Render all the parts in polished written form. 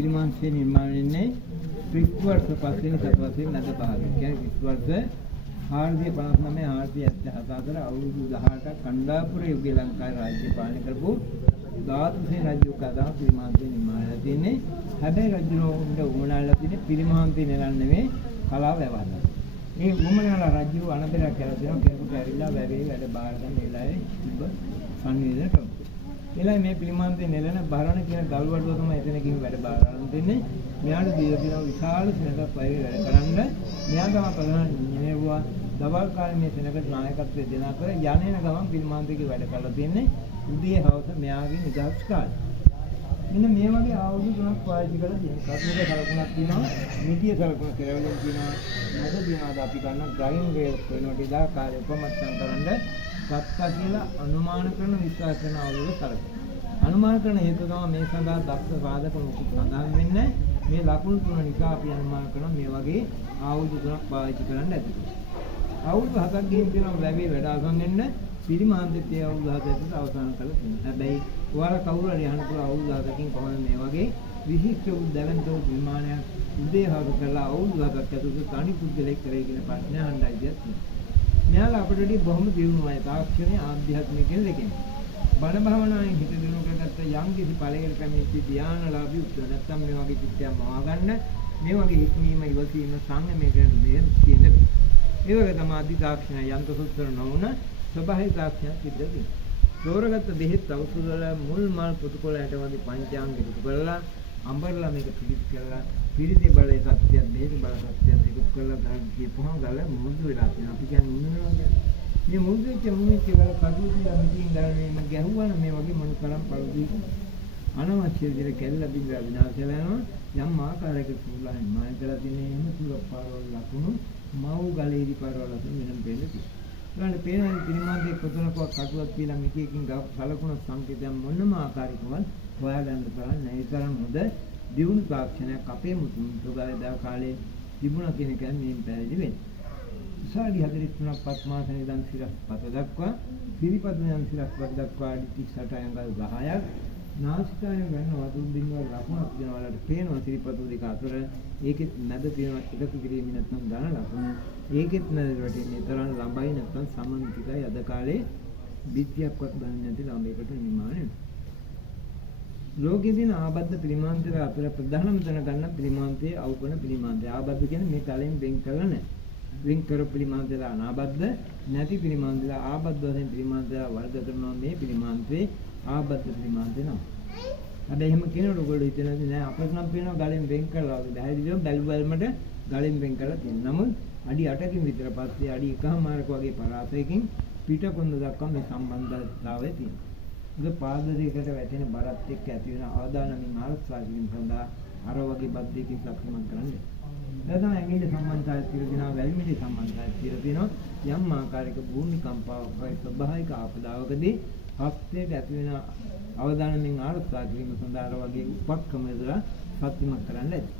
පිරිමාන්තේ නිර්මාණය වෙන්නේ 30 වර්ෂ පස්සේ සතවසේ නැද පහළ. කියන්නේ 30 වර්ෂ 459 477 අවුරුදු 18ක් කණ්ඩාපුර යුගයේ ලංකාවේ රාජ්‍ය පාලනය කරපු ධාතුසේ රජු කතා පිරිමාන්තේ නිර්මාණය තියෙන්නේ. හැබැයි රජුන්ට උමනාලා තියෙන්නේ පිරිමාන්තේ නෙලන්න නෙවෙයි කලාව වැවන්න. මේ උමනාලා රජු අනබෙරක් කරලා දෙනවා කෙනෙකුට ඇවිල්ලා වැවේ වැඩ බාර ගන්න වෙලාවේ තිබ්බ සංවේදනය කරනවා. එළයි මේ පිරිමාන්තේ නෙලන බරණ කියන ගල්වඩුව තමයි එතන ගිහින් වැඩ බාර ගන්න දෙන්නේ. මෙයාට දීලා තියෙනවා විශාල සෙනඟක් වගේ වැඩ කරන්න. මෙයා තමයි ප්‍රධාන නෙවෙවුවා. දවල් කාලේ මේ සෙනඟට නායකත්වය දෙන අතර යන්නේන ගමන් පිරිමාන්තේ වැඩ කරලා තියෙන්නේ. උදේ හවස මෙයාගේ නිදහස් කාලේ. මෙන්න මේ වගේ ආයුධ තුනක් පාවිච්චි කරලා තියෙනවා. කටුක සලකුණක් තියෙනවා, මිටිය සලකුණ කෙරවලුම් තියෙනවා. නැද දිනාද අපි ගන්න ග්‍රයින් වේල් වෙනකොට ඉදා කාලේ උපමත්තම් කරන්න සත්‍ය කියලා අනුමාන කරන විශ්වාස කරන ආයුධ සලකුණ. අනුමාන කරන හේතුව තමයි මේ සඳහා දක්ෂ සාධක මොකක් සඳහන් වෙන්නේ. මේ ලකුණු තුන නිසා අපි අනුමාන කරනවා මේ වගේ ආයුධ තුනක් පාවිච්චි කරන්න ඇති. අවුරුදු 7ක් ගිහින් තියෙනවා ලැබේ වැඩ අසන් වෙන්න පිරිමාන්තේ අවුරුදු 7කට අවසන් කළා තියෙනවා. හැබැයි ඔයාලා කවුරු හරි අහන්න පුළුවන් අවුරුදු 7කින් කොහොමද මේ වගේ විශිෂ්ට උද්දවන්තෝ විමානයක් උදේ හවස කරලා අවුරුදු 7ක් ඇතුළත තනි පුද්ගලෙක් කරේ කියන ප්‍රශ්නය අහන්නයි තියෙන්නේ. මෙයාලා අපිට වඩා බොහොම දියුණුවයි තාක්ෂණයේ ආධ්‍යාත්මිකයෙන් දෙකෙන්. බණ භාවනාවෙන් හිත දියුණු කරගත්ත යම් කිසි ඵලයකට පැමිණිච්ච ධානලාභී උත්තර නැත්තම් මේ වගේ චිත්තයක් මවා ගන්න මේ වගේ හික්මීම ඉවසීම සංයමය ගැන මේ තියෙන ඒ වගේ තමයි අධි තාක්ෂණ යන්ත්‍ර සුත්තර නොවුන ස්වභාවික තාක්ෂණ සිද්ධ වෙනවා. තෝරගත්ත බෙහෙත් ඖෂධ වල මුල් මල් පොතුකොළ ඇටවදී පංචාංග එකතු කරලා අඹරලා මේක පිළිත් කරලා පිළිදේ බලයේ සත්‍යයක් බෙහෙත් බල සත්‍යයක් එකතු කරලා දාන කියපුවම ගල මුදු වෙලා තියෙනවා. අපි කියන්නේ මුදුනවා කියන්නේ. මේ මුදුච්ච මුදුච්ච වල කටුතිලා මිටින් ගලනේ මම ගැහුවා මේ වගේ මනු කරම් පළදී අනවශ්‍ය විදිහට කැල්ල බින්දලා විනාශ වෙනවා. යම් ආකාරයකට පුරුලානේ මාය කරලා තියෙන එහෙම තුලක් පාරවල් ලකුණු මව් ගලේදී පාරවල් අතර වෙනම දෙන්නේ. ඊළඟ පේන පිරිමාන්තේ කොතනකවත් කටුවක් තියලා මිකේකින් ගාපු සලකුණ සංකේතයක් මොනම ආකාරයකවත් හොයාගන්න තරම් නැහැ. ඒ තරම් හොඳ දියුණු තාක්ෂණයක් අපේ මුතුන්තුගායදා කාලේ තිබුණා කියන එක මේ පැහැදිලි වෙන්නේ. විශාලි 43ක් පස් මාසෙ ඉඳන් සිරස්පත දක්වා සිරිපද ඉඳන් සිරස්පත දක්වා අඩි 38 අඟල් 10ක් නාසිකායෙන් ගන්න වතුන් බින්දුව ලකුණක් දෙන වලට පේනවා සිරිපද දෙක අතර ඒකෙත් නැද තියෙනවා එකතු කිරීම නැත්නම් ධන ලකුණ ඒකෙත් නැද වැටෙන්නේ තරම් ළඹයි නැත්නම් සමන්තිකයි අද කාලේ විද්‍යාවක්වත් දන්නේ නැති ළඹයකට නිර්මාණය ලෝකයේ තියෙන ආබද්ධ පිරිමාන්තය අතර ප්‍රධානම තැන ගන්න පිරිමාන්තයේ අවුපන පිරිමාන්තය ආබද්ධ කියන්නේ මේ කලින් වෙන් කරලා නැහැ වෙන් කර පිරිමාන්තයලා අනාබද්ධ නැති පිරිමාන්තයලා ආබද්ධ වශයෙන් පිරිමාන්තයලා වර්ග කරනවා මේ පිරිමාන්තේ ආබද්ධ පිරිමාන්තේ නම. හැබැයි එහෙම කියනකොට ඔයගොල්ලෝ හිතන්නේ නෑ අපිට නම් පේනවා ගලෙන් වෙන් කරලා වගේ. බැහැදිලිව බැලුවල්මට ගලෙන් වෙන් කරලා තියෙනවා. නමුත් අඩි 8කින් විතර පස්සේ අඩි 1මාරක වගේ පරාසයකින් පිටකොන්ද දක්වා මේ සම්බන්ධතාවය තියෙනවා. ඒක පාද දෙකකට වැටෙන බරත් එක්ක ඇති වෙන ආදානමින් ආරක්ෂා කිරීම සඳහා අර වගේ බද්දකින් සක්‍රියමන් කරන්නේ. එතන ඇඟිලි සම්බන්ධතාවය කියලා දෙනවා වැලිමිලි සම්බන්ධතාවය කියලා දෙනවා යම් ආකාරයක භූමිකම්පාවක් වගේ ස්වභාවික ආපදාවකදී හස්තයට ඇති වෙන අවදානමින් ආරක්ෂා කිරීම සඳහා අර වගේ උපක්‍රම යොදලා සත්‍යමත් කරන්න ඇති.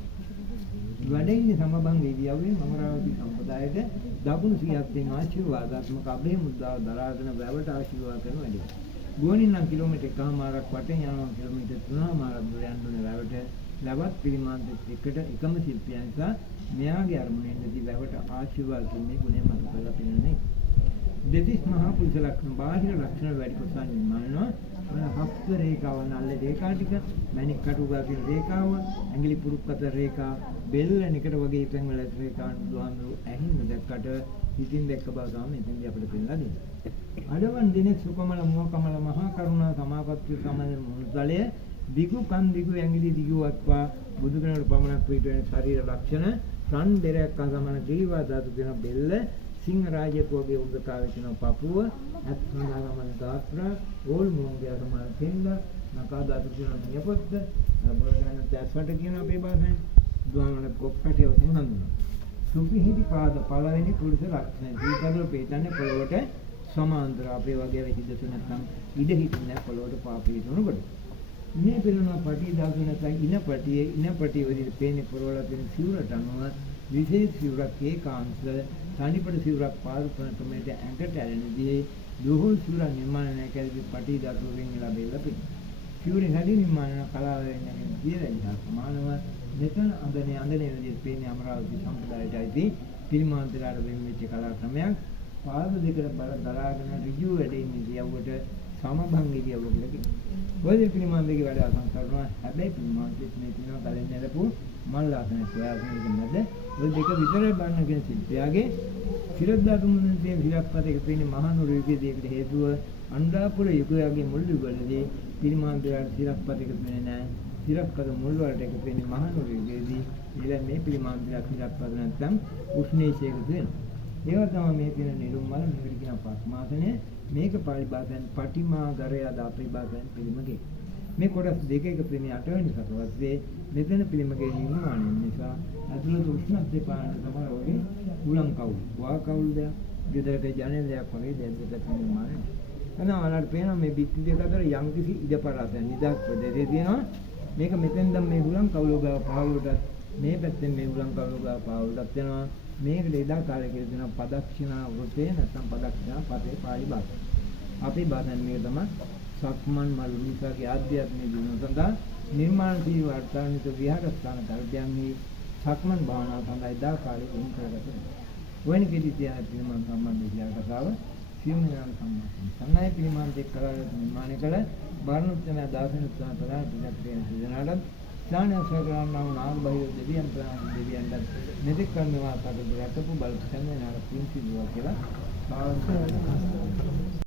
වැඩින්නේ සමබංග ඉදියව්වේ මමරාවති සම්ප්‍රදායට දකුණු සියයන් ආශිර්වාදාත්මක අභය මුද්‍රාව දරාගෙන වැවට ආශිර්වාද කරන වැඩි. ගුවනින් නම් කිලෝමීටර් 1මාරක් වටෙන් යනවා කිලෝමීටර් 3මාරක් දුර යන්න ඕනේ වැවට. ලවත් පිරිමාන්තෙත් එකට එකම ශිල්පියා නිසා මෙයාගේ අරමුණෙන්දී වැවට ආශිර්වාද කිරීමේ ගුණය මත කරලා පෙන්වන්නේ. දෙතිස් මහා පුරුෂ ලක්ෂණ බාහිර ලක්ෂණ වැඩි කොටසක් නිර්මාණනවා. හස්ත රේඛාව නල්ල රේඛා ටික, මණික් කටුගා කියන රේඛාව, ඇඟිලි පුරුක්කත රේඛා, බෙල්ල නිකට වගේ තැන් වල රේඛා දුවන්නේ ඇහින්න දැක්කට හිතින් දැක්ක බව තමයි එතෙන්දී අපිට පෙන්ලා දෙන්නේ. අඩවන් දිනේ සුකමල මොහකමල මහා කරුණා සමාපත්තිය සමන මුල්තලයේ දිගු කන් දිගු ඇඟිලි දිගු වත්වා බුදු කෙනෙකුට පමණක් පිට වෙන ශරීර ලක්ෂණ රන් දෙරයක් අසමන ජීවා ධාතු දෙන බෙල්ල සිංහ රාජ්‍යක වගේ උදකාවේ තියෙන පපුව අත් සඳහාගමන දාත්‍රා ඕල් මොංගය සමාන කෙන්ද නකා ධාතු තියෙන නියපොත්ත බලගන්න දැස්වට කියන අපේ භාෂාවෙන් දුවන කොප්පටේ වශයෙන් හඳුන්වනවා සුපිහිටි පාද පළවෙනි පුරුෂ ලක්ෂණ දීපදල පේතන්නේ පොළොවට සමාන්තර අපේ වගේ හිතසු නැත්නම් ඉඩ හිටින්නේ පොළොවට පාපී තුනකට මේ පිළිනව පටි දාසු නැත්නම් ඉනපටියේ වලින් පේන්නේ පොළොවල තියෙන සිවුරට අනුව විශේෂ සිවුරක් ඒකාංශ තනිපට සිවුරක් පාරු කරන ක්‍රමයට ඇඟට ඇලෙනදී දුහුල් සිවුර නිර්මාණය කරපු පටි දාසු වලින් ලැබෙලා පිටින් සිවුරේ හැදී නිර්මාණ කලාව වෙන කියලා සමානව මෙතන අඳනේ විදිහට පේන්නේ අමරාවති සම්ප්‍රදායයටයි පිළිමාන්තරාට වෙච්ච කලා ක්‍රමයක්. පාද දෙකට බල දරාගෙන ඍජු වැඩේ ඉඳියවට සමභංගී කියවලකි. ඔය පිළිමාන්දගේ වැඩ අසං කරනවා. හැබැයි පිළිමාන්දෙත් මේ තියෙනවා කලින් නැලපු මල් ආසනය ප්‍රයාසනයක නැද. ඔය දෙක විතරයි බලන කෙන ශිල්පියාගේ සිරද්දාතුමුන් තියෙන විරක්පතක තියෙන මහනුවර යුගයේ දෙයකට හේතුව අණ්ඩාපුර යුගයේ මුල් යුගවලදී පිළිමාන්දයාට සිරක්පතක වෙන්නේ නැහැ. සිරක්පත මුල් වලට එක වෙන්නේ මහනුවර යුගයේදී. ඊළඟ මේ පිළිමාන්දයා සිරක්පත නැත්නම් උෂ්ණේශයක වෙනවා. ඒවා තමයි මේ තියෙන නිරුම්මල මේකට කියන පස්මාසනේ. මේක පාලි භාෂාවෙන් පටිමාගරය දාපේ භාෂාවෙන් පිළිමගේ. මේ කොටස් දෙකක ප්‍රේමී 8 වෙනි සතවර්ෂයේ මෙතන පිළිමගේ නිර්මාණය නිසා අතුලත උෂ්ණත්වය පාලනය තමයි ඔගේ උලං කවුල්. වා කවුල්ද ගෙදරක ජනේලයක් වගේ දෙයක් නිර්මාණය. එනවා වලට පේනවා මේ බිත්ති දෙක අතර යම්කිසි ඉඩපරාසයක් නිදාස් ප්‍රදේශයේ තියෙනවා. මේක මෙතෙන්ද මේ උලං කවුල ගාව පහළට මේ පැත්තෙන් මේ උලං කවුල ගාව පහළට යනවා. මේකට එදා කාලේ කියලා දෙනවා පදක්ෂිනා වෘතේ නැත්නම් පදක්ෂිනා පතේ පාලි භාෂාව. අපේ භාෂාවෙන් මේක තමයි සක්මන් මල් විසාගේ ආධ්‍යාත්මික දිනුව සඳහා නිර්මාණශීලී වර්තමානික විහාරස්ථාන කල්පයන්හි සක්මන් භාවනාව සඳහා එදා කාලේ උන් කරගත්තා. වෙන කිසි තියන පිළිමන් සම්බන්ධ විචාර කතාව සියුම්නාන සම්මාන. සම්නාය පිළිමන් දෙක කරලා නිර්මාණය කළ බාරණුත්තම දාසන උත්සාහ ප්‍රදාන පිටක්‍රියන සිදනාට ඥානසකරණව නාගබහිර දෙවියන්ට මෙතෙක් කරනවා තකද රටපු බල සම්මනාර පිංසි දුවා කියලා සාවන්ත